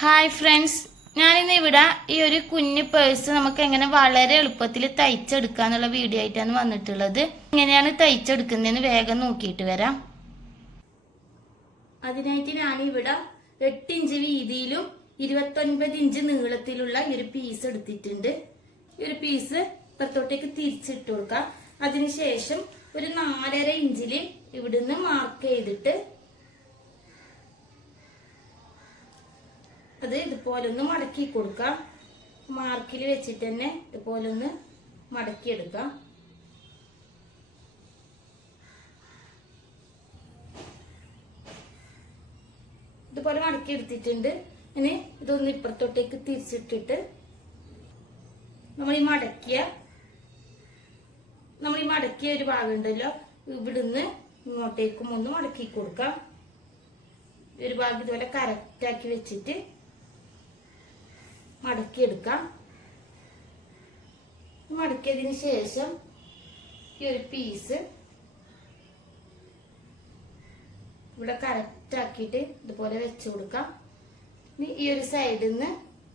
Hi friends, ഞാനിന്ന് ഇവിടെ ഈ ഒരു കുഞ്ഞു പേഴ്സ് നമുക്ക് എങ്ങനെ വളരെ എളുപ്പത്തിൽ തയ്ച്ചെടുക്കാന്നുള്ള വീഡിയോ ആയിട്ടാണ് വന്നിട്ടുള്ളത്. എങ്ങനെയാണ് തയ്ച്ചെടുക്കുന്നതെന്ന് വേഗം നോക്കിയിട്ട് വരാം. അതിനായിട്ട് ഞാനിവിടെ 8 ഇഞ്ച് വീതിയിലും 29 ഇഞ്ച് നീളത്തിലുള്ള ഈ ഒരു പീസ് എടുത്തിട്ടുണ്ട്. ഈ ഒരു പീസ് പുറത്തോട്ടേക്ക് തിരിച്ചിട്ട് കൊടുക്കാം. അതിനുശേഷം ഒരു 4.5 ഇഞ്ചില് ഇവിടുന്ന് മാർക്ക് ചെയ്തിട്ട് അത് ഇതുപോലെ ഒന്ന് മടക്കി കൊടുക്കാം. മാർക്കിൽ വെച്ചിട്ട് തന്നെ ഇതുപോലെ ഒന്ന് മടക്കിയെടുക്കാം. ഇതുപോലെ മടക്കി എടുത്തിട്ടുണ്ട്. ഇനി ഇതൊന്ന് ഇപ്പുറത്തോട്ടേക്ക് തിരിച്ചിട്ടിട്ട് നമ്മൾ ഈ മടക്കിയ ഒരു ഭാഗം ഉണ്ടല്ലോ, ഇവിടുന്ന് ഇങ്ങോട്ടേക്കും ഒന്ന് മടക്കി കൊടുക്കാം. ഒരു ഭാഗം ഇതുപോലെ കറക്റ്റാക്കി വെച്ചിട്ട് മടക്കിയെടുക്കാം. മടക്കിയതിന് ശേഷം ഈ ഒരു പീസ് ഇവിടെ കറക്റ്റ് ആക്കിയിട്ട് ഇതുപോലെ വെച്ച് കൊടുക്കാം. ഇനി ഈ ഒരു സൈഡിൽ നിന്ന്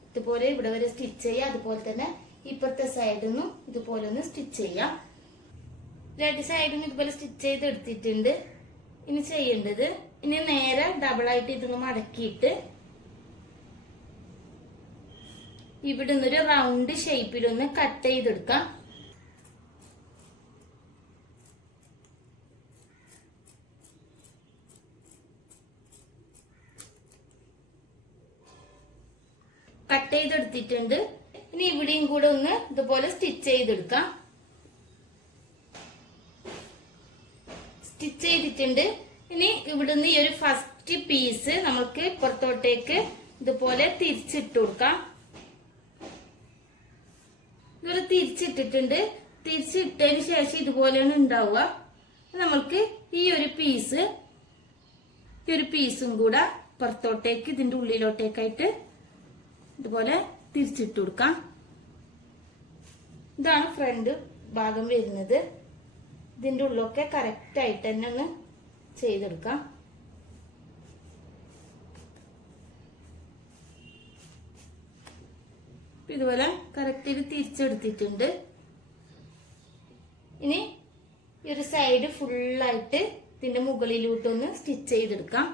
ഇതുപോലെ ഇവിടെ വരെ സ്റ്റിച്ച് ചെയ്യാം. അതുപോലെ തന്നെ ഇപ്പുറത്തെ സൈഡിൽ നിന്നും ഇതുപോലെ ഒന്ന് സ്റ്റിച്ച് ചെയ്യാം. 2 സൈഡിൽ നിന്ന് ഇതുപോലെ സ്റ്റിച്ച് ചെയ്ത് എടുത്തിട്ടുണ്ട്. ഇനി ചെയ്യേണ്ടത്, ഇനി നേരെ ഡബിളായിട്ട് ഇതൊന്ന് മടക്കിയിട്ട് ഇവിടെ നിന്നൊരു റൗണ്ട് ഷേപ്പിലൊന്ന് കട്ട് ചെയ്തെടുക്കാം. കട്ട് ചെയ്തെടുത്തിട്ടുണ്ട്. ഇനി ഇവിടെയും കൂടെ ഒന്ന് ഇതുപോലെ സ്റ്റിച്ച് ചെയ്തെടുക്കാം. സ്റ്റിച്ച് ചെയ്തിട്ടുണ്ട്. ഇനി ഇവിടുന്ന് ഈ ഒരു ഫസ്റ്റ് പീസ് നമുക്ക് പുറത്തോട്ടേക്ക് ഇതുപോലെ തിരിച്ചിട്ട് കൊടുക്കാം. ഇതുപോലെ തിരിച്ചിട്ടിട്ടുണ്ട്. തിരിച്ചിട്ടതിന് ശേഷം ഇതുപോലെയാണ് ഉണ്ടാവുക. നമ്മൾക്ക് ഈ ഒരു പീസും കൂടെ പുറത്തോട്ടേക്ക് ഇതിന്റെ ഉള്ളിലോട്ടേക്കായിട്ട് ഇതുപോലെ തിരിച്ചിട്ട് കൊടുക്കാം. ഇതാണ് ഫ്രണ്ട് ഭാഗം വരുന്നത്. ഇതിന്റെ ഉള്ളൊക്കെ കറക്റ്റ് ആയിട്ട് തന്നെ ഒന്ന് ചെയ്തെടുക്കാം. ഇതുപോലെ കറക്റ്റ് തിരിച്ചെടുത്തിട്ടുണ്ട്. ഇനി ഈ ഒരു സൈഡ് ഫുള്ളായിട്ട് ഇതിന്റെ മുകളിലോട്ടൊന്ന് സ്റ്റിച്ച് ചെയ്തെടുക്കാം.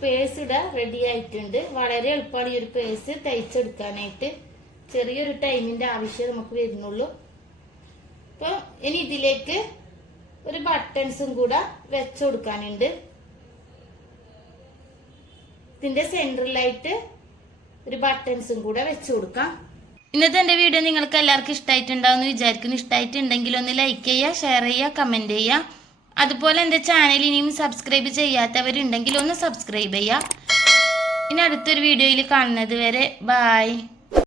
പേഴ്സ് ഇവിടെ റെഡി ആയിട്ടുണ്ട്. വളരെ എളുപ്പമാണ് ഈ ഒരു പേഴ്സ് തയ്ച്ചെടുക്കാനായിട്ട്. ചെറിയൊരു ടൈമിന്റെ ആവശ്യം നമുക്ക് വരുന്നുള്ളൂ. അപ്പൊ ഇനി ഇതിലേക്ക് ഒരു ബട്ടൺസും കൂടെ വെച്ചു കൊടുക്കാനുണ്ട്. ഇതിന്റെ സെന്ററിലായിട്ട് ഒരു ബട്ടൺസും കൂടെ വെച്ചു കൊടുക്കാം. ഇന്നത്തെ എന്റെ വീഡിയോ നിങ്ങൾക്ക് എല്ലാവർക്കും ഇഷ്ടമായിട്ടുണ്ടാവും എന്ന് വിചാരിക്കുന്നു. ഇഷ്ടമായിട്ടുണ്ടെങ്കിൽ ഒന്ന് ലൈക്ക് ചെയ്യുക, ഷെയർ ചെയ്യുക, കമന്റ് ചെയ്യുക. അതുപോലെ എന്റെ ചാനൽ ഇനിയും സബ്സ്ക്രൈബ് ചെയ്യാത്തവരുണ്ടെങ്കിൽ ഒന്ന് സബ്സ്ക്രൈബ് ചെയ്യുക. ഇനി അടുത്തൊരു വീഡിയോയിൽ കാണുന്നത് വരെ ബൈ.